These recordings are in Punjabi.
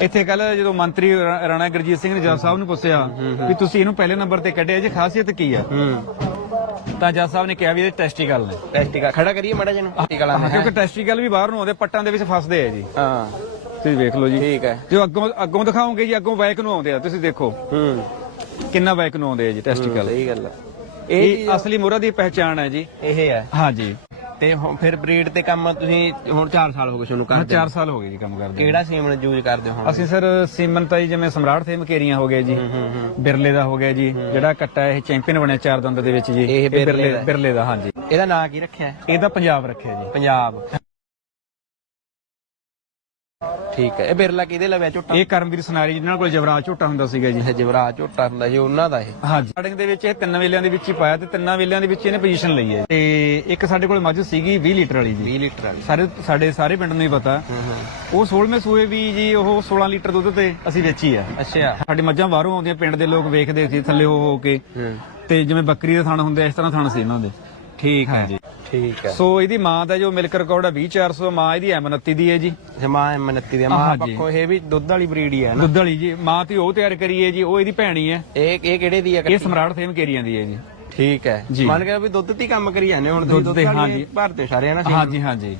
ਇੱਥੇ ਕੱਲ ਜਦੋਂ ਮੰਤਰੀ ਰਾ- ਰਾਣਾ ਗੁਰਜੀਤ ਸਿੰਘ ਨੇ ਜੱਜ ਸਾਹਿਬ ਨੂੰ ਪੁੱਛਿਆ ਵੀ ਤੁਸੀਂ ਇਹਨੂੰ ਪਹਿਲੇ ਨੰਬਰ ਤੇ ਕੱਢਿਆ ਜੀ ਖਾਸੀਅਤ ਕੀ ਆ? ਹੂੰ। ਤਾਂ ਜੱਜ ਸਾਹਿਬ ਨੇ ਕਿਹਾ ਵੀ ਇਹ ਟੈਸਟੀਕਲ ਨੇ। ਟੈਸਟਿਕਲ ਖੜਾ ਕਰੀਏ ਮਾੜਾ ਜਿਹਨੂੰ ਟੈਸਟਿਕਲਾਂ ਹਾਂ, ਕਿਉਂਕਿ ਟੈਸਟੀਕਲ ਵੀ ਬਾਹਰ ਨੂੰ ਆਉਂਦੇ ਪੱਟਾਂ ਦੇ ਵਿੱਚ ਫਸਦੇ ਆ ਜੀ। ਹਾਂ। ਤੁਸੀਂ ਵੇਖ ਲਓ ਜੀ। ਠੀਕ ਹੈ। ਜੋ ਅੱਗੋਂ ਅੱਗੋਂ ਦਿਖਾਓਗੇ ਜੀ ਅੱਗੋਂ ਬੈਕ ਨੂੰ ਆਉਂਦੇ ਆ ਤੁਸੀਂ ਦੇਖੋ। ਹੂੰ। ਕਿੰਨਾ ਬੈਕ ਨੂੰ ਆਉਂਦੇ ਆ ਜੀ ਟੈਸਟੀਕਲ ਸਹੀ ਗੱਲ ਆ। ਇਹ ਇਹ ਅਸਲੀ ਮੋਹਰਾ ਦੀ ਪਹਿਚਾਣ ਹੈ ਜੀ। ਇਹ ਹੈ। ਹਾਂ ਜੀ। ਤੇ ਹੁਣ ਫਿਰ ਬਰੀਡ ਤੇ ਕੰਮ ਤੁਸੀਂ ਹੁਣ 4 ਸਾਲ ਹੋ ਗਏ ਤੁਹਾਨੂੰ ਹਾਂ ਕਰਦੇ 4 ਸਾਲ ਹੋ ਗਏ ਜੀ ਕੰਮ ਕਰਦੇ ਕਿਹੜਾ ਸੀਮਨ ਯੂਜ਼ ਕਰਦੇ ਹੋ ਹੁਣ? ਅਸੀਂ ਸਰ ਸੀਮਨ ਤਾਈ ਜਿਵੇਂ ਸਮਰਾਟ ਥੇ ਮਕੇਰੀਆਂ ਹੋ ਗਏ ਜੀ। ਬਿਰਲੇ ਦਾ ਹੋ ਗਿਆ ਜੀ। ਜਿਹੜਾ ਕੱਟਾ ਇਹ ਚੈਂਪੀਅਨ ਬਣਿਆ ਚਾਰ ਦੰਦ ਦੇ ਵਿੱਚ ਜੀ। ਇਹ ਬਿਰਲੇ ਦਾ। ਬਿਰਲੇ ਦਾ ਹਾਂ ਜੀ ਇਹਦਾ ਨਾਂ ਕੀ ਰੱਖਿਆ? ਇਹਦਾ ਪੰਜਾਬ ਰੱਖਿਆ ਜੀ। ਪੰਜਾਬ। ਠੀਕ ਹੈ। ਇਹ ਬਿਰਲਾ ਕਿਹਦੇ ਲਵਿਆ ਝੋਟਾ? ਇਹ ਕਰਮਵੀਰ ਸਨਾਰੀ ਜਿਹਨਾਂ ਕੋਲ ਜਵਰਾਜ ਝੋਟਾ ਹੁੰਦਾ ਸੀਗਾ ਜੀ। ਇਹ ਜਵਰਾਜ ਝੋਟਾ ਹੁੰਦਾ ਸੀ ਉਹਨਾਂ ਦਾ ਇਹ। ਹਾਂਜੀ। ਸਟਾਰਟਿੰਗ ਦੇ ਵਿੱਚ ਇਹ ਤਿੰਨ ਵੇਲਿਆਂ ਦੇ ਵਿੱਚ ਹੀ ਪਾਇਆ ਤੇ ਤਿੰਨਾਂ ਵੇਲਿਆਂ ਦੇ ਵਿੱਚ ਇਹਨੇ ਪੋਜੀਸ਼ਨ ਲਈ ਹੈ ਤੇ ਇੱਕ ਸਾਡੇ ਕੋਲ ਮੱਝ ਸੀਗੀ 20 ਲੀਟਰ ਵਾਲੀ ਜੀ। 20 ਲੀਟਰ ਵਾਲੀ। ਸਾਰੇ ਸਾਡੇ ਸਾਰੇ ਪਿੰਡ ਨੂੰ ਹੀ ਪਤਾ। ਉਹ 16ਵੇਂ ਸੂਏ ਵੀ ਜੀ ਉਹ 16 ਲੀਟਰ ਦੁੱਧ ਤੇ ਅਸੀਂ ਵੇਚੀ ਆ। ਅੱਛਾ। ਸਾਡੀ ਮੱਝਾਂ ਬਾਹਰੋਂ ਆਉਂਦੀਆਂ ਪਿੰਡ ਦੇ ਲੋਕ ਵੇਖਦੇ ਸੀ ਥੱਲੇ ਹੋ ਹੋ ਕੇ। ਤੇ ਜਿਵੇਂ ਬੱਕਰੀ ਦੇ ਥਣ ਹੁੰਦੇ ਇਸ ਤਰ੍ਹਾਂ ਥਣ ਸੀ ਇਹਨਾਂ ਦੇ। ਠੀਕ ਹੈ ਜੀ। ਠੀਕ ਹੈ। ਸੋ ਇਹਦੀ ਮਾਂ ਦਾ ਜੋ ਮਿਲਕ ਰਿਕਾਰਡ ਹੈ 20400 ਮਾਂ ਇਹਦੀ M29 ਦੀ ਹੈ ਜੀ। ਜਮਾ ਮਨਤੀ ਦੇ ਮਾਂ ਹਾਂਜੀ। ਪੱਖੋਂ ਇਹ ਵੀ ਦੁੱਧ ਵਾਲੀ ਬਰੀਡ ਹੀ ਹੈ ਨਾ। ਦੁੱਧ ਵਾਲੀ ਜੀ। ਮਾਂ ਤੇ ਉਹ ਤਿਆਰ ਕਰੀ ਹੈ ਜੀ ਉਹ ਇਹਦੀ ਭੈਣ ਹੀ ਹੈ। ਇਹ ਇਹ ਕਿਹੜੇ ਦੀ ਹੈ? ਇਹ ਸਮਰਾਟ ਫੇਮ ਕੇਰੀਆਂ ਦੀ ਹੈ ਜੀ। ਠੀਕ ਹੈ। ਜੀ। ਮੰਨ ਕੇ ਵੀ ਦੁੱਧ ਤੇ ਹੀ ਕੰਮ ਕਰੀ ਜਾਂਦੇ ਹੁਣ ਤੁਸੀਂ? ਦੁੱਧ ਦੁੱਧ ਤੇ, ਵਾਲੀ ਹਾਂਜੀ। ਭਰਦੇ ਹੋ ਸਾਰੇ ਹਨਾ ਹਾਂਜੀ ਹਾਂਜੀ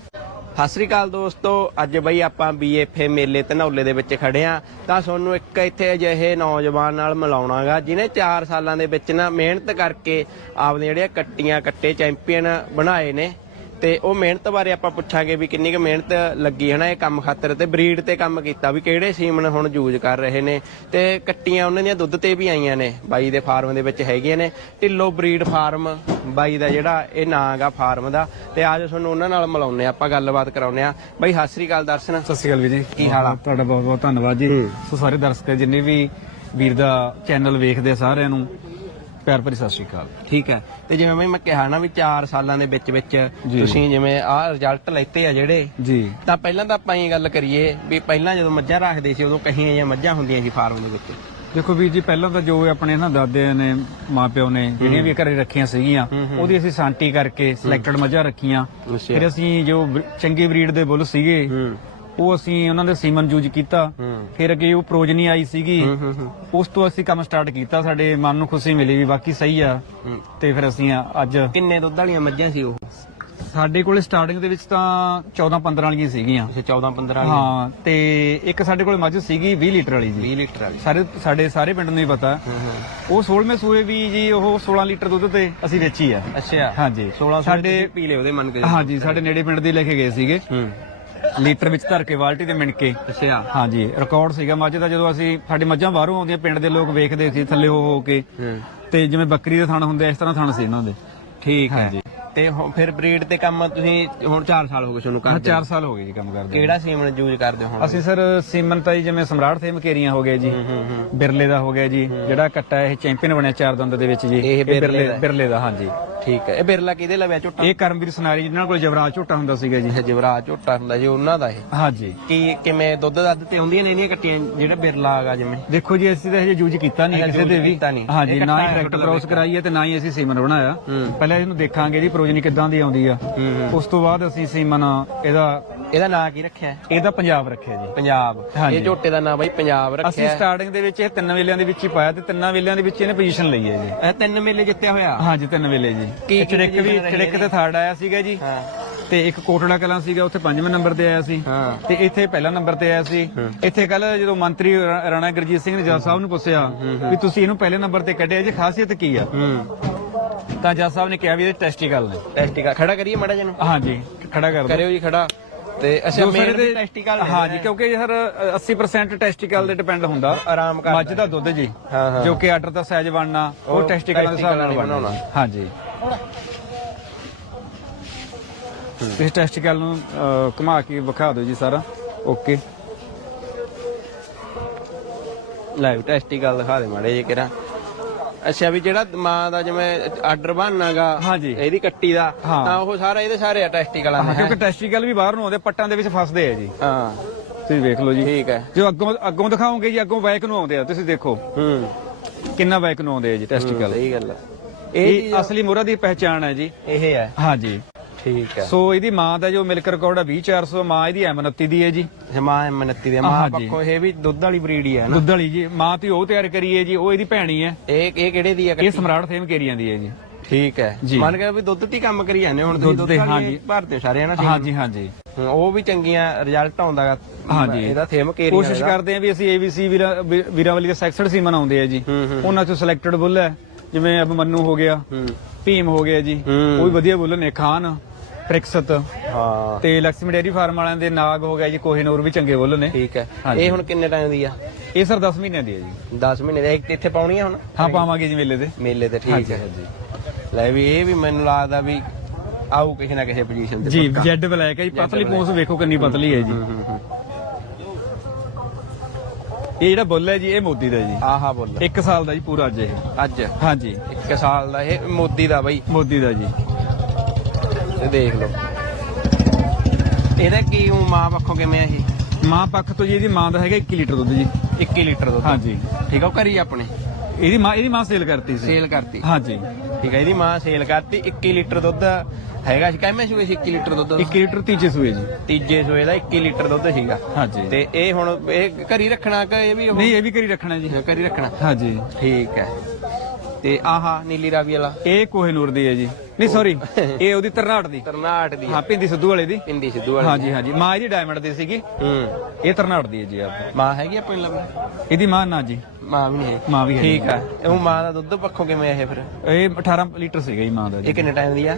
ਸਤਿ ਸ੍ਰੀ ਅਕਾਲ ਦੋਸਤੋ। ਅੱਜ ਬਈ ਆਪਾਂ ਬੀਐਫਏ ਮੇਲੇ ਧਨੌਲੇ ਦੇ ਵਿੱਚ ਖੜੇ ਆ। ਤਾਂ ਤੁਹਾਨੂੰ ਇੱਕ ਇੱਥੇ ਅਜਿਹੇ ਨੌਜਵਾਨ ਨਾਲ ਮਿਲਾਉਣਾਗਾ, ਜਿਨੇ 4 ਸਾਲਾਂ ਦੇ ਵਿੱਚ ਨਾ ਮਿਹਨਤ ਕਰਕੇ ਆਪਦੀਆਂ ਜਿਹੜੀਆਂ ਕੱਟੀਆਂ, ਕੱਟੇ ਚੈਂਪੀਅਨ ਬਣਾਏ ਨੇ। ਤੇ ਉਹ ਮਿਹਨਤ ਬਾਰੇ ਆਪਾਂ ਪੁੱਛਾਂਗੇ ਵੀ ਕਿੰਨੀ ਕੁ ਮਿਹਨਤ ਲੱਗੀ ਹੈ ਨਾ ਇਹ ਕੰਮ ਖਾਤਰ ਤੇ ਬਰੀਡ ਤੇ ਕੰਮ ਕੀਤਾ ਵੀ ਕਿਹੜੇ ਸੀਮਨ ਹੁਣ ਯੂਜ਼ ਕਰ ਰਹੇ ਨੇ ਤੇ ਕੱਟੀਆਂ ਉਹਨਾਂ ਦੀਆਂ ਦੁੱਧ ਤੇ ਵੀ ਆਈਆਂ ਨੇ ਬਾਈ ਦੇ ਫਾਰਮ ਦੇ ਵਿੱਚ ਹੈਗੀਆਂ ਨੇ ਢਿੱਲੋ ਬਰੀਡ ਫਾਰਮ ਬਾਈ ਦਾ ਜਿਹੜਾ ਇਹ ਨਾਂ ਗਾ ਫਾਰਮ ਦਾ ਤੇ ਅੱਜ ਤੁਹਾਨੂੰ ਉਹਨਾਂ ਨਾਲ ਮਿਲਾਉਂਦੇ ਆ ਆਪਾਂ ਗੱਲਬਾਤ ਕਰਾਉਂਦੇ ਆ ਬਾਈ ਸਤਿ ਸ੍ਰੀ ਅਕਾਲ ਦਰਸ਼ਨ। ਸਤਿ ਸ਼੍ਰੀ ਅਕਾਲ ਵੀਰ ਜੀ। ਕੀ ਹਾਲ ਆ? ਤੁਹਾਡਾ ਬਹੁਤ ਬਹੁਤ ਧੰਨਵਾਦ ਜੀ। ਸੋ ਸਾਰੇ ਦਰਸ਼ਕ ਜਿੰਨੇ ਵੀ ਵੀਰ ਦਾ ਚੈਨਲ ਵੇਖਦੇ ਸਾਰਿਆਂ ਨੂੰ ਪਿਆਰ ਭਰੀ ਸਤਿ ਸ਼੍ਰੀ ਅਕਾਲ। ਠੀਕ ਹੈ। ਤੇ ਜਿਵੇਂ ਬਈ ਮੈਂ ਕਿਹਾ ਨਾ ਵੀ 4 ਸਾਲਾਂ ਦੇ ਵਿੱਚ ਵਿੱਚ ਜੀ। ਤੁਸੀਂ ਜਿਵੇਂ ਆਹ ਰਿਜ਼ਲਟ ਲੈਤੇ ਆ ਜਿਹੜੇ ਜੀ। ਤਾਂ ਪਹਿਲਾਂ ਤਾਂ ਆਪਾਂ ਇਹ ਗੱਲ ਕਰੀਏ ਵੀ ਪਹਿਲਾਂ ਜਦੋਂ ਮੱਝਾਂ ਰੱਖਦੇ ਸੀ ਉਦੋਂ ਕਹੀਆਂ ਜਿਹੀਆਂ ਮੱਝਾਂ ਹੁੰਦੀਆਂ ਸੀ ਫਾਰਮ ਦੇ ਵਿੱਚ। ਦੇਖੋ ਵੀਰ ਜੀ ਪਹਿਲਾਂ ਤਾਂ ਜੋ ਆਪਣੇ ਨਾ ਦਾਦੇ ਨੇ ਮਾਪਿਓ ਨੇ ਜਿਹੜੀਆਂ ਵੀ ਘਰੇ ਰੱਖੀਆਂ ਸੀਗੀਆਂ ਉਹਦੀ ਅਸੀਂ ਸਾਂਟੀ ਕਰਕੇ ਸਿਲੈਕਟਡ ਮੱਝਾਂ ਰੱਖੀਆਂ। ਫਿਰ ਅਸੀਂ ਜੋ ਚੰਗੀ ਬਰੀਡ ਦੇ ਬੁੱਲ ਸੀਗੇ ਉਹ ਅਸੀਂ ਉਹਨਾਂ ਦੇ ਸੀਮਨ ਯੂਜ਼ ਕੀਤਾ। ਫਿਰ ਅੱਗੇ ਉਹ ਪ੍ਰੋਜਨੀ ਆਈ ਸੀਗੀ। ਉਸ ਤੋਂ ਅਸੀਂ ਕੰਮ ਸਟਾਰਟ ਕੀਤਾ ਸਾਡੇ ਮਨ ਨੂੰ ਖੁਸ਼ੀ ਮਿਲੀ ਵੀ ਬਾਕੀ ਸਹੀ ਆ। ਤੇ ਫਿਰ ਅਸੀਂ ਅੱਜ ਕਿੰਨੇ ਦੁੱਧ ਵਾਲੀਆਂ ਮੱਝਾਂ ਸੀ ਉਹ? ਸਾਡੇ ਕੋਲ ਸਟਾਰਟਿੰਗ ਦੇ ਵਿੱਚ ਤਾਂ 14 15 ਵਾਲੀਆਂ ਸੀਗੀਆਂ। ਅੱਛਾ 14 15 ਹਾਂ ਤੇ ਇੱਕ ਸਾਡੇ ਕੋਲ ਮੱਝ ਸੀਗੀ 20 ਲੀਟਰ ਵਾਲੀ ਜੀ। 20 ਲੀਟਰ ਵਾਲੀ। ਸਾਰੇ ਸਾਡੇ ਸਾਰੇ ਪਿੰਡ ਨੂੰ ਹੀ ਪਤਾ। ਉਹ 16ਵੇਂ ਸੂਏ ਵੀ ਜੀ ਉਹ 16 ਲੀਟਰ ਦੁੱਧ ਤੇ ਅਸੀਂ ਵੇਚੀ ਆ। ਅੱਛਾ। ਹਾਂਜੀ। 16 ਸਾਡੇ ਪੀ ਲਿਓ ਉਹਦੇ ਮੰਨ ਕੇ ਹਾਂਜੀ ਸਾਡੇ ਨੇੜੇ ਪਿੰਡ ਦੇ ਲੈ ਕੇ ਗਏ ਸੀਗੇ। ਹੂੰ। ਲੀਟਰ ਵਿੱਚ ਧਰ ਕੇ ਬਾਲਟੀ ਤੇ ਮਿਣ ਕੇ। ਅੱਛਾ। ਹਾਂਜੀ ਰਿਕਾਰਡ ਸੀਗਾ। ਮੱਝ ਦਾ ਜਦੋਂ ਅਸੀਂ ਸਾਡੀ ਮੱਝਾਂ ਬਾਹਰੋਂ ਆਉਂਦੀਆਂ ਪਿੰਡ ਦੇ ਲੋਕ ਵੇਖਦੇ ਸੀ ਥੱਲੇ ਹੋ ਹੋ ਕੇ। ਤੇ ਜਿਵੇਂ ਬੱਕਰੀ ਦੇ ਥਣ ਹੁੰਦੇ ਇਸ ਤਰ੍ਹਾਂ ਥਣ ਸੀ ਇਹਨਾਂ ਦੇ। ਠੀਕ ਹੈ ਹਾਂਜੀ। ਤੇ ਹੁਣ ਫਿਰ ਬਰੀਡ ਤੇ ਕੰਮ ਤੁਸੀਂ ਹੁਣ 4 ਸਾਲ ਹੋ ਗਏ ਤੁਹਾਨੂੰ ਹਾਂ ਕਰਦੇ 4 ਸਾਲ ਹੋ ਗਏ ਜੀ ਕੰਮ ਕਰਦੇ ਕਿਹੜਾ ਸੀਮਨ ਯੂਜ਼ ਕਰਦੇ ਹੋ ਹੁਣ? ਅਸੀਂ ਸਰ ਸੀਮਨ ਤਾਈ ਜਿਵੇਂ ਸਮਰਾਟ ਥੇ ਮਕੇਰੀਆਂ ਹੋ ਗਏ ਜੀ। ਬਿਰਲੇ ਦਾ ਹੋ ਗਿਆ ਜੀ। ਜਿਹੜਾ ਕੱਟਾ ਇਹ ਚੈਂਪੀਅਨ ਬਣਿਆ ਚਾਰ ਦੰਦ ਦੇ ਵਿੱਚ ਜੀ। ਇਹ ਬਿਰਲੇ ਬਿਰਲੇ ਦਾ। ਬਿਰਲੇ ਦਾ ਹਾਂਜੀ। ਠੀਕ ਹੈ। ਇਹ ਬਿਰਲਾ ਕਿਹਦੇ ਲਵਿਆ ਝੋਟਾ? ਇਹ ਕਰਮਵੀਰ ਸਨਾਰੀ ਜਿਹਨਾਂ ਕੋਲ ਜਵਰਾਜ ਝੋਟਾ ਹੁੰਦਾ ਸੀਗਾ ਜੀ। ਇਹ ਜਵਰਾਜ ਝੋਟਾ ਹੁੰਦਾ ਜੀ ਉਹਨਾਂ ਦਾ ਇਹ? ਹਾਂਜੀ। ਕੀ ਕਿਵੇਂ ਦੁੱਧ ਦੱਧ ਤੇ ਹੁੰਦੀਆਂ ਨੇ ਇਹਦੀਆਂ ਕੱਟੀਆਂ ਜਿਹੜਾ ਬਿਰਲਾ ਹੈਗਾ ਜਿਵੇਂ? ਦੇਖੋ ਜੀ ਅਸੀਂ ਤਾਂ ਇਹ ਯੂਜ਼ ਕੀਤਾ ਨਹੀਂ ਅੱਛਾ, ਕਿਸੇ ਦੇ ਵੀ। ਹਾਂਜੀ ਨਾ ਹੀ ਮਤਲਬ ਕ੍ਰੋਸ ਕਰਾਈ ਹੈ ਤੇ ਨਾ ਹੀ ਅਸੀਂ ਸੀਮਨ ਬਣਾਇਆ। ਪਹਿਲਾਂ ਇਹਨੂੰ ਦੇਖਾਂਗੇ ਜੀ ਪ੍ਰੋਜਨੀ ਕਿੱਦਾਂ ਦੀ ਆਉਂਦੀ ਆ। ਉਸ ਤੋਂ ਬਾਅਦ ਅਸੀਂ ਸੀਮਨ ਇਹਦਾ ਇਹਦਾ ਨਾਂ ਕੀ ਰੱਖਿਆ? ਇਹਦਾ ਪੰਜਾਬ ਰੱਖਿਆ ਜੀ। ਪੰਜਾਬ। ਇਹ ਝੋਟੇ ਦਾ ਨਾਂ ਬਾਈ ਪੰਜਾਬ ਅਸੀਂ ਰੱਖਿਆ ਸਟਾਰਟਿੰਗ ਦੇ ਵਿੱਚ ਇਹ ਤਿੰਨ ਵੇਲਿਆਂ ਦੇ ਵਿੱਚ ਹੀ ਪਾਇਆ ਤੇ ਤਿੰਨਾਂ ਵੇਲਿਆਂ ਦੇ ਵਿੱਚ ਇਹਨੇ ਪੋਜੀਸ਼ਨ ਲਈ ਹੈ ਜੀ। ਇਹ ਤਿੰਨ ਮੇਲੇ ਜਿੱਤਿਆ ਹੋਇਆ? ਹਾਂਜੀ ਤਿੰਨ ਵੇਲੇ ਜੀ। ਕੀ- ਚੜਿੱਕ ਵੀ ਚੜਿੱਕ ਤੇ ਥਰਡ ਆਇਆ ਸੀਗਾ ਜੀ। ਹਾਂ। ਤੇ ਇੱਕ ਕੋਟੜਾ ਕਲਾਂ ਸੀਗਾ ਉੱਥੇ ਪੰਜਵੇਂ ਨੰਬਰ ਤੇ ਆਇਆ ਸੀ। ਹਾਂ। ਤੇ ਇੱਥੇ ਪਹਿਲਾ ਨੰਬਰ ਤੇ ਆਇਆ ਸੀ। ਇੱਥੇ ਕੱਲ ਜਦੋਂ ਮੰਤਰੀ ਰਾਣਾ ਗੁਰਜੀਤ ਸਿੰਘ ਨੇ ਜੱਜ ਸਾਹਿਬ ਨੂੰ ਪੁੱਛਿਆ ਵੀ ਤੁਸੀਂ ਇਹਨੂੰ ਪਹਿਲੇ ਨੰਬਰ ਤੇ ਕੱਢਿਆ ਜੀ ਖਾਸੀਅਤ ਕੀ ਆ? ਹੂੰ। ਤਾਂ ਜੱਜ ਸਾਹਿਬ ਨੇ ਕਿਹਾ ਵੀ ਇਹ ਟੈਸਟੀਕਲ ਨੇ। ਟੈਸਟਿਕਲ ਖੜਾ ਕਰੀਏ ਮਾੜਾ ਜਿਹਨੂੰ ਹਾਂਜੀ ਖੜਾ ਕਰ ਦਿਓ। ਕਰਿਓ ਜੀ ਖੜਾ। ਤੇ ਅੱਛਾ ਮੇਨ ਦੇ ਟੈਸਟਿਕਲ ਹਾਂਜੀ ਕਿਉਂਕਿ ਸਰ 80% ਟੈਸਟੀਕਲ ਦੇ ਡਿਪੈਂਡ ਹੁੰਦਾ। ਆਰਾਮ ਕਰ ਮੱਝ ਦਾ ਦੁੱਧ ਜੀ ਹਾਂ ਹਾਂ। ਜੋ ਕਿ ਆਰਡਰ ਦਾ ਸਾਈਜ਼ ਬਣਨਾ ਉਹ ਟੈਸਟੀਕਲ ਦੇ ਹਿਸਾਬ ਨਾਲ ਬਣਾਉਣਾ। ਇਸ ਟੈਸਟੀਕਲ ਨੂੰ ਅਹ, ਘੁਮਾ ਕੇ ਵਿਖਾ ਦਿਓ ਜੀ ਸਾਰਾ। ਓਕੇ ਲਾਈਵ ਟੈਸਟਿਕਲ ਦਿਖਾ ਦੇ ਮਾੜੇ ਜੇ ਕਿਰਾ ਅੱਛਾ ਵੀ ਜਿਹੜਾ ਮਾਂ ਦਾ ਜਿਵੇਂ ਆਰਡਰ ਬਣਨਾਗਾ ਹਾਂਜੀ। ਇਹਦੀ ਕੱਟੀ ਦਾ ਹਾਂ। ਤਾਂ ਉਹ ਸਾਰਾ ਇਹਦੇ ਸਾਰੇ ਆ ਟੈਸਟਿਕਲਾਂ ਦੇ ਕਿਉਂਕਿ ਟੈਸਟੀਕਲ ਵੀ ਬਾਹਰ ਨੂੰ ਆਉਂਦੇ ਪੱਟਾਂ ਦੇ ਵਿੱਚ ਫਸਦੇ ਆ ਜੀ। ਹਾਂ। ਤੁਸੀਂ ਵੇਖ ਲਓ ਜੀ। ਠੀਕ ਹੈ। ਜੋ ਅੱਗੋਂ ਅੱਗੋਂ ਦਿਖਾਓਗੇ ਜੀ ਅੱਗੋਂ ਬੈਕ ਨੂੰ ਆਉਂਦੇ ਆ ਤੁਸੀਂ ਦੇਖੋ। ਹੂੰ। ਕਿੰਨਾ ਬੈਕ ਨੂੰ ਆਉਂਦੇ ਆ ਜੀ ਟੈਸਟੀਕਲ ਸਹੀ ਗੱਲ ਹੈ ਇਹ ਅਸਲੀ ਮੋਹਰਾ ਦੀ ਪਹਿਚਾਣ ਹੈ ਜੀ। ਇਹ ਹੈ। ਹਾਂਜੀ। ਠੀਕ ਹੈ। ਸੋ ਇਹਦੀ ਮਾਂ ਦਾ ਜੋ ਮਿਲਕ ਰਿਕਾਰਡ ਹੈ 20400 ਮਾਂ ਇਹਦੀ M29 ਦੀ ਹੈ ਜੀ। ਮਾਂ M29 ਦੀ ਮਾਂ ਹਾਂਜੀ। ਪੱਖੋਂ ਇਹ ਵੀ ਦੁੱਧ ਵਾਲੀ ਬਰੀਡ ਹੀ ਹੈ ਨਾ। ਦੁੱਧ ਵਾਲੀ ਜੀ। ਮਾਂ ਤੇ ਉਹ ਤਿਆਰ ਕਰੀ ਹੈ ਜੀ ਉਹ ਇਹਦੀ ਭੈਣੀ ਹੈ ਇਹ ਇਹ ਕਿਹੜੇ ਦੀ ਹੈ? ਇਹ ਸਮਰਾਟ ਫੇਮ ਕੇਰੀਆਂ ਦੀ ਹੈ ਜੀ। ਠੀਕ ਹੈ। ਜੀ। ਮੰਨ ਕੇ ਵੀ ਦੁੱਧ ਤੇ ਹੀ ਕੰਮ ਕਰੀ ਜਾਂਦੇ ਹੁਣ ਤੁਸੀਂ ਦੁੱਧ ਦੁੱਧ ਤੇ, ਵਾਲੀ ਹਾਂਜੀ। ਭਰਦੇ ਸਾਰੇ ਨਾ ਹਾਂਜੀ ਹਾਂਜੀ। ਹੂੰ, ਉਹ ਵੀ ਚੰਗੀਆਂ ਰਿਜ਼ਲਟ ਆਉਂਦਾਗਾ ਹਾਂਜੀ। ਇਹਦਾ ਥੇਮ ਕੇਰੀ ਕੋਸ਼ਿਸ਼ ਕਰਦੇ ਆ ਵੀ ਅਸੀਂ ABC ਵੀਰਾਵਲੀ ਦੇ ਸੈਕਸਡ ਸੀ ਮਨਾਉਂਦੇ ਆ ਜੀ। ਹੂੰ। ਉਹਨਾਂ ਚੋਂ ਸਿਲੈਕਟਡ ਬੁੱਲ ਹੈ। ਜਿਵੇਂ ਅਬ ਮੰਨੂ ਹੋ ਗਿਆ ਹੂੰ। ਭੀਮ ਹੋ ਗਿਆ ਜੀ। ਉਹ ਵੀ ਵਧੀਆ ਬੁੱਲ ਨੇ ਖਾਨ ਪ੍ਰਿਕਸਤ। ਹਾਂ। ਤੇ ਲక్ష్ਮੀ ਡੇਅਰੀ ਫਾਰਮ ਵਾਲਿਆਂ ਦੇ ਨਾਗ ਹੋ ਗਿਆ ਜੀ ਕੋਹੀਨੂਰ ਵੀ ਚੰਗੇ ਬੁੱਲ ਨੇ। ਠੀਕ ਹੈ। ਇਹ ਹੁਣ ਕਿੰਨੇ ਟਾਈਮ ਦੀ ਆ? ਇਹ ਸਰ 10 ਮਹੀਨਿਆਂ ਦੀ ਹੈ ਜੀ। 10 ਮਹੀਨੇ ਦੇ। ਇੱਥੇ ਪਾਉਣੀ ਆ ਹੁਣ? ਹਾਂ ਪਾਵਾਂਗੇ ਜੀ ਮੇਲੇ ਦੇ ਮੇਲੇ ਤੇ ਠੀਕ ਹੈ। ਹਾਂਜੀ। ਲੈ ਵੀ ਇਹ ਵੀ ਮੈਨੂੰ ਲੱਗਦਾ ਵੀ ਆਊ ਕਿਸੇ ਨਾ ਕਿਸੇ ਪੋਜੀਸ਼ਨ ਤੇ ਜੀ। ਜੈਡ ਬਲੈਕ ਹੈ ਜੀ ਪਤਲੀ ਪੂੰਛ ਵੇਖੋ ਕਿੰਨੀ ਪਤਲੀ ਹੈ ਜੀ। ਇਹ ਜਿਹੜਾ ਬੁੱਲ ਹੈ ਜੀ ਇਹ ਮੋਦੀ ਦਾ ਜੀ। ਆਹਾ ਬੋਲ। 1 ਸਾਲ ਦਾ ਜੀ ਪੂਰਾ ਅੱਜ ਇਹ। ਅੱਜ? ਹਾਂਜੀ। ਇੱਕ ਸਾਲ ਦਾ ਇਹ ਮੋਦੀ ਦਾ ਬਈ। ਮੋਦੀ ਦਾ ਜੀ। ਇਹ ਦੇਖ ਲਓ। ਇਹਦਾ ਕੀ ਮਾਂ ਪੱਖੋਂ ਕਿਵੇਂ ਆ ਇਹ? ਮਾਂ ਪੱਖ ਤੋਂ ਜੀ ਇਹਦੀ ਮਾਂ ਦਾ ਹੈਗਾ 21 ਲੀਟਰ ਦੁੱਧ ਜੀ। 21 ਲੀਟਰ ਦੁੱਧ। ਹਾਂਜੀ। ਠੀਕ ਆ ਉਹ ਕਰੀ ਆਪਣੇ। ਇਹਦੀ ਮਾਂ ਇਹਦੀ ਮਾਂ ਸੇਲ ਕਰਤੀ ਸੀ। ਸੇਲ ਕਰਤੀ। ਹਾਂਜੀ। ਠੀਕ ਹੈ ਇਹਦੀ ਮਾਂ ਸੇਲ ਕਰਤੀ। 21 ਲੀਟਰ ਦੁੱਧ ਹੈਗਾ ਸੀ। ਕਿੰਨੇ ਸੂਏ ਸੀ 21 ਲੀਟਰ ਦੁੱਧ? 1 ਲੀਟਰ ਤੀਜੇ ਸੂਏ ਜੀ। ਤੀਜੇ ਸੂਏ ਦਾ 21 ਲੀਟਰ ਦੁੱਧ ਸੀਗਾ। ਹਾਂਜੀ। ਤੇ ਇਹ ਹੁਣ ਇਹ ਘਰੀ ਰੱਖਣਾ ਕਿ ਇਹ ਵੀ ਨਹੀਂ ਇਹ ਵੀ ਕਰੀ ਰੱਖਣਾ ਜੀ। ਘਰੀ ਰੱਖਣਾ। ਹਾਂਜੀ। ਠੀਕ ਹੈ ਤੇ ਆਹਾ ਨੀਲੀ ਰਾਵੀ ਵਾਲਾ? ਇਹ ਕੋਹਿਨੂਰ ਦੀ ਹੈ ਜੀ। ਨਹੀਂ ਸੌਰੀ ਇਹ ਉਹਦੀ ਤਰਨਾਟ ਦੀ। ਤਰਨਾਟ ਦੀ ਹਾਂ ਪਿੰਦੀ ਸਿੱਧੂ ਵਾਲੇ ਦੀ। ਪਿੰਡੀ ਸਿੱਧੂ ਵਾਲੀ ਹਾਂਜੀ ਹਾਂਜੀ। ਮਾਂ ਇਹਦੀ ਡਾਇਮੰਡ ਦੀ ਸੀਗੀ। ਹੂੰ। ਇਹ ਤਰਨਾਟ ਦੀ ਹੈ ਜੀ ਆਪ। ਮਾਂ ਹੈਗੀ ਆਪਣੀ ਲੱਭ ਇਹਦੀ ਮਾਂ ਨਾ ਜੀ। ਮਾਂ ਵੀ ਨਹੀਂ ਹੈ। ਮਾਂ ਵੀ ਹੈ ਠੀਕ ਹੈ ਉਹ ਮਾਂ ਦਾ ਦੁੱਧ ਪੱਖੋਂ ਕਿਵੇਂ ਆ ਇਹ ਫਿਰ? ਇਹ 18 ਲੀਟਰ ਸੀਗਾ ਜੀ ਮਾਂ ਦਾ ਜੀ। ਇਹ ਕਿੰਨੇ ਟਾਈਮ ਦੀ ਆ?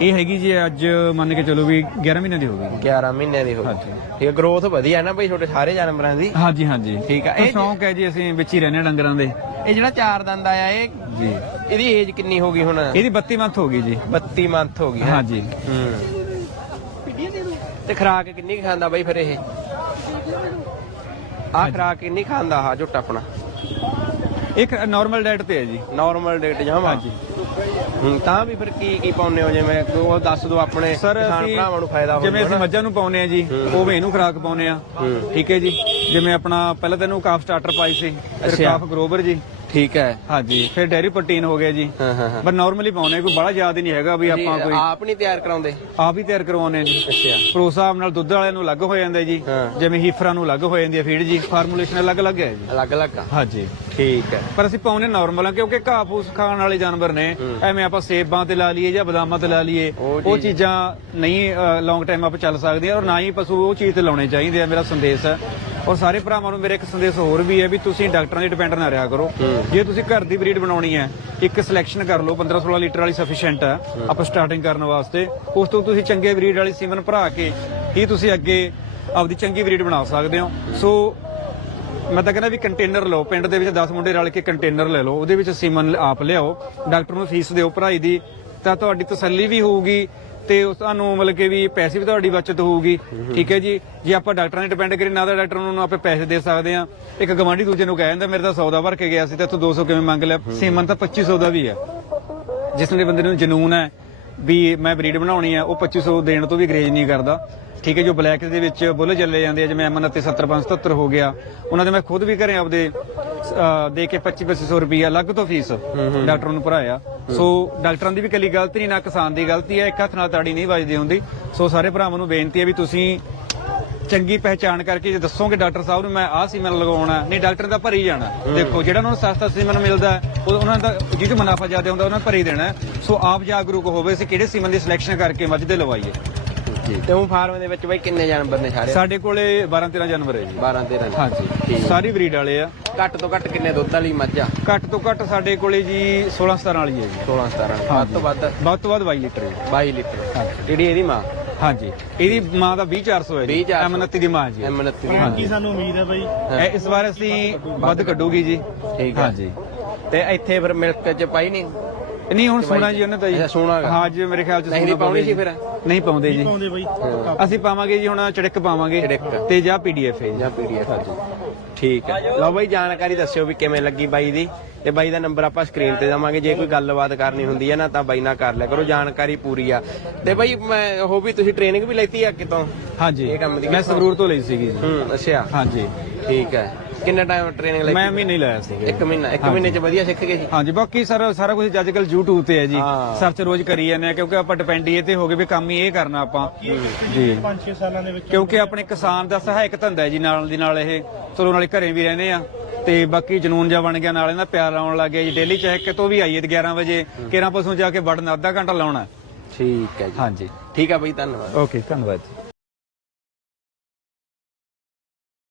ਇਹ ਹੈਗੀ ਜੀ ਅੱਜ ਮੰਨ ਕੇ ਚਲੋ ਵੀ 11 ਮਹੀਨੇ ਦੀ ਹੋ ਗਈ। 11 ਮਹੀਨਿਆਂ ਦੀ ਹੋ। ਗਈ। ਠੀਕ ਹੈ ਗਰੋਥ ਵਧੀਆ ਨਾ ਬਈ ਛੋਟੇ ਸਾਰੇ ਜਾਨਵਰਾਂ ਦੀ। ਹਾਂਜੀ ਹਾਂਜੀ। ਠੀਕ ਆ ਇਹ ਇਹ ਸ਼ੌਂਕ ਹੈ ਜੀ ਅਸੀਂ ਵਿੱਚ ਹੀ ਰਹਿੰਦੇ ਹਾਂ ਡੰਗਰਾਂ ਦੇ। ਇਹ ਜਿਹੜਾ ਚਾਰ ਦੰਦ ਆਇਆ ਇਹ ਜੀ। ਇਹਦੀ ਏਜ ਕਿੰਨੀ ਹੋ ਗਈ ਹੁਣ? ਇਹਦੀ 32 ਮੰਥ ਹੋ ਗਈ ਜੀ। 32 ਮੰਥ ਹੋ ਗਈ ਹੈ? ਹਾਂਜੀ। ਹੂੰ। ਤੇ ਖਰਾਕ ਕਿੰਨੀ ਕੁ ਖਾਂਦਾ ਬਾਈ ਫਿਰ ਇਹ? ਆ ਖਰਾਕ ਕਿੰਨੀ ਖਾਂਦਾ ਆ ਝੋਟਾ ਆਪਣਾ? ਇੱਕ ਨਾਰਮਲ ਡਾਈਟ ਤੇ ਹੈ ਜੀ। ਨਾਰਮਲ ਡੇਟ ਜਾਵਾਂ ਹਾਂਜੀ। ਹੂੰ ਤਾਂ ਵੀ ਫਿਰ ਕੀ ਕੀ ਪਾਉਨੇ ਹੋ? ਜਿਵੇਂ ਉਹ ਦੱਸ ਦਿਓ ਆਪਣੇ ਸਰ ਕਿਸਾਨ ਅਸੀਂ ਭਰਾਵਾਂ ਨੂੰ ਫਾਇਦਾ ਹੋਵੇ ਜਿਵੇਂ ਅਸੀਂ ਮੱਝਾਂ ਨੂੰ ਪਾਉਨੇ ਆ ਜੀ ਉਵੇਂ ਇਹਨੂੰ ਖੁਰਾਕ ਪਾਉਨੇ ਆ ਠੀਕ ਹੈ ਜੀ। ਜਿਵੇਂ ਆਪਣਾ ਪਹਿਲਾਂ ਤੈਨੂੰ ਕਾਫ ਸਟਾਰਟਰ ਪਾਈ ਸੀ ਫਿਰ ਅੱਛਾ। ਕਾਫ ਗਰੋਵਰ ਜੀ। ਠੀਕ ਹੈ। ਹਾਂਜੀ ਫਿਰ ਡੈਰੀ ਪ੍ਰੋਟੀਨ ਹੋ ਗਿਆ ਜੀ। ਹਾਂ ਹਾਂ ਹਾਂ। ਪਰ ਨਾਰਮਲੀ ਪਾਉਨੇ ਕੋਈ ਬੜਾ ਜ਼ਿਆਦਾ ਨਹੀਂ ਹੈਗਾ ਵੀ ਆਪਾਂ ਕੋਈ ਆਪ ਨਹੀਂ ਤਿਆਰ ਕਰਾਉਂਦੇ। ਆਪ ਹੀ ਤਿਆਰ ਕਰਵਾਉਨੇ ਆ ਜੀ। ਅੱਛਾ। ਪ੍ਰੋ ਹਿਸਾਬ ਨਾਲ ਦੁੱਧ ਵਾਲਿਆਂ ਨੂੰ ਅਲੱਗ ਹੋ ਜਾਂਦਾ ਜੀ। ਹਾਂ। ਜਿਵੇਂ ਹੀਫਰਾਂ ਨੂੰ ਅਲੱਗ ਹੋ ਜਾਂਦੀ ਹੈ ਫੀਡ ਜੀ। ਫਾਰਮੂਲੇਸ਼ਨ ਅਲੱਗ-ਅਲੱਗ ਹੈ ਜੀ। ਅਲੱਗ-ਅਲੱਗ ਆ। ਹਾਂਜੀ। ਠੀਕ ਹੈ। ਪਰ ਅਸੀਂ ਪਾਉਨੇ ਨਾਰਮਲ ਆ ਕਿਉਂਕਿ ਘਾਹ ਫੂਸ ਖਾਣ ਵਾਲੇ ਜਾਨਵਰ ਨੇ। ਐਵੇਂ ਆਪਾਂ ਸੇਬਾਂ ਤੇ ਲਾ ਲਈਏ ਜਾਂ ਬਦਾਮਾਂ ਤੇ ਲਾ ਲਈਏ। ਉਹ ਉਹ ਚੀਜ਼ਾਂ ਨਹੀਂ ਲੌਂਗ ਟਾਈਮ ਆਪ ਚੱਲ ਸਕਦੀਆਂ ਔਰ ਨਾ ਹੀ ਪਸ਼ੂ ਉਹ ਚੀਜ਼ ਤੇ ਲਾਉਣੇ ਚਾਹੀਦੇ ਆ ਮੇਰਾ ਸੰਦੇਸ਼ ਹੈ। ਔਰ ਸਾਰੇ ਭਰਾਵਾਂ ਨੂੰ ਮੇਰਾ ਇੱਕ ਸੰਦੇਸ਼ ਹੋਰ ਵੀ ਹੈ ਵੀ ਤੁਸੀਂ ਡਾਕਟਰਾਂ ਦੇ ਡਿਪੈਂਡ ਨਾ ਰਿਹਾ ਕਰੋ। ਜੇ ਤੁਸੀਂ ਘਰ ਦੀ ਬਰੀਡ ਬਣਾਉਣੀ ਹੈ ਇੱਕ ਸਿਲੈਕਸ਼ਨ ਕਰ ਲਓ 15 16 ਲੀਟਰ ਵਾਲੀ ਸਫੀਸ਼ੀਐਂਟ ਹੈ ਆਪਾਂ ਸਟਾਰਟਿੰਗ ਕਰਨ ਵਾਸਤੇ ਉਸ ਤੋਂ ਤੁਸੀਂ ਚੰਗੇ ਬਰੀਡ ਵਾਲੀ ਸੀਮਨ ਭਰਾ ਕੇ ਹੀ ਤੁਸੀਂ ਅੱਗੇ ਆਪਦੀ ਚੰਗੀ ਬਰੀਡ ਬਣਾ ਸਕਦੇ ਹੋ। ਸੋ ਮੈਂ ਤਾਂ ਕਹਿੰਦਾ ਵੀ ਕੰਟੇਨਰ ਲਓ ਪਿੰਡ ਦੇ ਵਿੱਚ 10 ਮੁੰਡੇ ਰਲ ਕੇ ਕੰਟੇਨਰ ਲੈ ਲਓ ਉਹਦੇ ਵਿੱਚ ਸੀਮਨ ਆਪ ਲਿਆਓ ਡਾਕਟਰ ਨੂੰ ਫੀਸ ਦਿਓ ਭਰਾਈ ਦੀ ਤਾਂ ਤੁਹਾਡੀ ਤਸੱਲੀ ਵੀ ਹੋਊਗੀ ਤੇ ਉਸ ਤੁਹਾਨੂੰ ਮਤਲਬ ਕਿ ਵੀ ਪੈਸੇ ਵੀ ਤੁਹਾਡੀ ਬਚਤ ਹੋਊਗੀ। ਠੀਕ ਹੈ ਜੀ? ਜੇ ਆਪਾਂ ਡਾਕਟਰਾਂ ਤੇ ਡਿਪੈਂਡ ਕਰੀ ਨਾ ਤਾਂ ਡਾਕਟਰ ਨੂੰ ਆਪੇ ਪੈਸੇ ਦੇ ਸਕਦੇ ਆ ਇੱਕ ਗਵਾਂਢੀ ਦੂਜੇ ਨੂੰ ਕਹਿ ਜਾਂਦਾ ਮੇਰੇ ਤਾਂ 100 ਦਾ ਭਰ ਕੇ ਗਿਆ ਸੀ ਤੇ ਤੂੰ 200 ਕਿਵੇਂ ਮੰਗ ਲਿਆ? ਸੀਮਨ ਤਾਂ 2500 ਦਾ ਵੀ ਹੈ। ਜਿਸ ਨੇ ਬੰਦੇ ਨੂੰ ਜਨੂਨ ਹੈ ਵੀ ਮੈਂ ਬਰੀਡ ਬਣਾਉਣੀ ਹੈ ਉਹ 2500 ਦੇਣ ਤੋਂ ਵੀ ਗਰੇਜ ਨਹੀਂ ਕਰਦਾ। ਠੀਕ ਹੈ ਜੋ ਬਲੈਕ ਦੇ ਵਿੱਚ ਬੁੱਲ ਚੱਲੇ ਜਾਂਦੇ ਆ ਜਿਵੇਂ M 29 7577 ਹੋ ਗਿਆ। ਉਹਨਾਂ ਦੇ ਮੈਂ ਖੁਦ ਵੀ ਘਰੇ ਆਪਦੇ ਅਹ, ਦੇ ਕੇ 25 2500 ਰੁਪਈਆ ਅਲੱਗ ਤੋਂ ਫੀਸ ਡਾਕਟਰ ਨੂੰ ਭਰਾਇਆ। ਸੋ ਡਾਕਟਰਾਂ ਦੀ ਵੀ ਕੱਲੀ ਗਲਤੀ ਨਹੀਂ ਨਾ ਕਿਸਾਨ ਦੀ ਗਲਤੀ ਹੈ ਇੱਕ ਹੱਥ ਨਾਲ ਤਾੜੀ ਨਹੀਂ ਵੱਜਦੀ ਹੁੰਦੀ। ਸੋ ਸਾਰੇ ਭਰਾਵਾਂ ਨੂੰ ਬੇਨਤੀ ਹੈ ਵੀ ਤੁਸੀਂ ਚੰਗੀ ਪਹਿਚਾਣ ਕਰਕੇ ਜੇ ਦੱਸੋਗੇ ਡਾਕਟਰ ਸਾਹਿਬ ਨੂੰ ਮੈਂ ਆਹ ਸੀਮਨ ਲਗਾਉਣਾ ਹੈ, ਨਹੀਂ ਡਾਕਟਰ ਦਾ ਭਰੀ ਜਾਣਾ। ਦੇਖੋ ਜਿਹੜਾ ਉਹਨਾਂ ਨੂੰ ਸਸਤਾ ਸੀਮਨ ਮਿਲਦਾ ਹੈ, ਉਹ ਉਹਨਾਂ ਦਾ ਜਿਹਦੇ ਮੁਨਾਫਾ ਜ਼ਿਆਦਾ ਹੁੰਦਾ ਉਹਨਾਂ ਨੂੰ ਭਰੀ ਦੇਣਾ ਹੈ। ਸੋ ਆਪ ਜਾਗਰੂਕ ਹੋਵੇ ਅਸੀਂ ਕਿਹੜੇ ਸੀਮਨ ਦੀ ਸਿਲੈਕਸ਼ਨ ਕਰਕੇ ਮੱਝ ਦੇ ਲਵਾਈਏ? ਤੇ ਉਹ ਫਾਰਮ ਦੇ ਵਿੱਚ ਬਾਈ ਕਿੰਨੇ ਜਾਨਵਰ ਨੇ ਸਾਰੇ ਸਾਡੇ ਕੋਲੇ 12 13 ਜਾਨਵਰ ਹੈ ਜੀ। 12 13 ਨੇ ਹਾਂਜੀ। ਠੀਕ। ਸਾਰੀ ਬਰੀਡ ਵਾਲੇ ਆ। ਘੱਟ ਤੋਂ ਘੱਟ ਕਿੰਨੇ ਦੁੱਧ ਵਾਲੀ ਮੱਝ ਆ? ਘੱਟ ਤੋਂ ਘੱਟ ਸਾਡੇ ਕੋਲੇ ਜੀ 16 17 ਵਾਲੀ ਹੈ ਜੀ। 16 17 ਵੱਧ ਤੋਂ ਵੱਧ? ਵੱਧ ਤੋਂ ਵੱਧ 22 ਲੀਟਰ ਹੈ 22 ਲੀਟਰ। ਜਿਹੜੀ ਇਹਦੀ ਮਾਂ? ਹਾਂਜੀ। ਇਹਦੀ ਮਾਂ ਦਾ 20400 ਹੈ ਜੀ। 20400 M 29 ਦੀ ਮਾਂ ਜੀ। M 29 ਦੀ ਹਾਂਜੀ। ਸਾਨੂੰ ਉਮੀਦ ਹੈ ਬਾਈ? ਇਹ ਇਸ ਵਾਰ ਅਸੀਂ ਵੱਧ ਕੱਢੂਗੀ ਜੀ। ਠੀਕ ਹੈ। ਹਾਂਜੀ। ਤੇ ਇੱਥੇ ਫਿਰ ਮਿਲਕ ਚ ਪਾਈ ਨਹੀਂ? ਨਹੀਂ ਹੁਣ ਸੋਣਾ ਜੀ ਉਹਨੇ ਤਾਂ ਜੀ ਅੱਛਾ, ਸੋਨਾ ਹੈਗਾ। ਹਾਂ ਜੀ ਮੇਰੇ ਖਿਆਲ ਚ ਨਹੀਂ ਸੋਨਾ ਪਾਉਣੀ ਸੀ ਫਿਰ? ਨਹੀਂ ਪਾਉਂਦੇ ਜੀ। ਪਾਉਂਦੇ ਬਾਈ। ਅਸੀਂ ਪਾਵਾਂਗੇ ਜੀ ਹੁਣ ਚੜਕ ਪਾਵਾਂਗੇ। ਚੜਿੱਕ। ਤੇ ਜਾਂ ਪੀਡੀਐਫ ਹੈ ਜੀ। ਜਾਂ ਪੀਡੀਐਫ ਠੀਕ ਹੈ। ਲਓ ਬਾਈ ਜਾਣਕਾਰੀ ਦੱਸਿਓ ਵੀ ਕਿਵੇਂ ਲੱਗੀ ਬਾਈ ਦੀ। ਤੇ ਬਾਈ ਦਾ ਨੰਬਰ ਆਪਾਂ ਸਕਰੀਨ ਤੇ ਦਵਾਂਗੇ। ਜੇ ਕੋਈ ਗੱਲਬਾਤ ਕਰਨੀ ਹੁੰਦੀ ਹੈ ਨਾ ਤਾਂ ਬਾਈ ਨਾਲ ਕਰ ਲਿਆ ਕਰੋ। ਜਾਣਕਾਰੀ ਪੂਰੀ ਆ। ਤੇ ਬਾਈ ਮੈਂ ਉਹ ਵੀ ਤੁਸੀਂ ਟ੍ਰੇਨਿੰਗ ਵੀ ਲੈਤੀ ਆ ਕਿਤੋਂ? ਹਾਂਜੀ। ਇਹ ਕੰਮ ਦੀ ਮੈਂ? ਸੰਗਰੂਰ ਤੋਂ ਲਈ ਸੀਗੀ ਜੀ। ਹੂੰ ਅੱਛਾ। ਹਾਂਜੀ। ਠੀਕ ਹੈ। ਕਿੰਨਾ ਟਾਈਮ ਟ੍ਰੇਨਿੰਗ ਲਈ? ਮੈਂ ਵੀ ਨਹੀਂ ਲਾਇਆ ਸੀ। ਇੱਕ ਮਹੀਨਾ ਇੱਕ ਮਹੀਨੇ ਚ ਵਧੀਆ ਸਿੱਖ ਗਏ ਜੀ? ਹਾਂਜੀ ਬਾਕੀ ਸਰ ਸਾਰਾ ਕੁਝ ਅੱਜ ਕੱਲ YouTube ਤੇ ਹੈ ਜੀ। ਹਾਂ। ਸਰਚ ਰੋਜ਼ ਕਰੀ ਜਾਂਦੇ ਆ ਕਿਉਂਕਿ ਆਪਾਂ ਡਿਪੈਂਡ ਇਹ ਤੇ ਹੋ ਗਏ ਵੀ ਕੰਮ ਹੀ ਇਹ ਕਰਨਾ ਆਪਾਂ। ਜੀ। 5-6 ਸਾਲਾਂ ਦੇ ਵਿੱਚ ਕਿਉਂਕਿ ਆਪਣੇ ਕਿਸਾਨ ਦਾ ਸਹਾਇਕ ਧੰਦਾ ਹੈ ਜੀ ਨਾਲ ਦੀ ਨਾਲ ਇਹ ਚਲੋ ਨਾਲੇ ਘਰੇ ਵੀ ਰਹਿੰਦੇ ਆ। ਤੇ ਬਾਕੀ ਜਨੂਨ ਜਾ ਬਣ ਗਿਆ ਨਾਲ ਇਹਦਾ ਪਿਆਰ ਆਉਣ ਲੱਗ ਗਿਆ ਜੀ। ਡੇਲੀ ਚਾਹੇ ਕਿਤੋਂ ਵੀ ਆਈਏ ਤੇ 11 ਵਜੇ ਕੇਰਾਂ ਪਸੋਂ ਜਾ ਕੇ ਵੜਨ ਅੱਧਾ ਘੰਟਾ ਲਾਉਣਾ। ਠੀਕ ਹੈ ਜੀ। ਹਾਂਜੀ। ਠੀਕ ਆ ਬਈ ਧੰਨਵਾਦ। ਓਕੇ ਧੰਨਵਾਦ ਜੀ।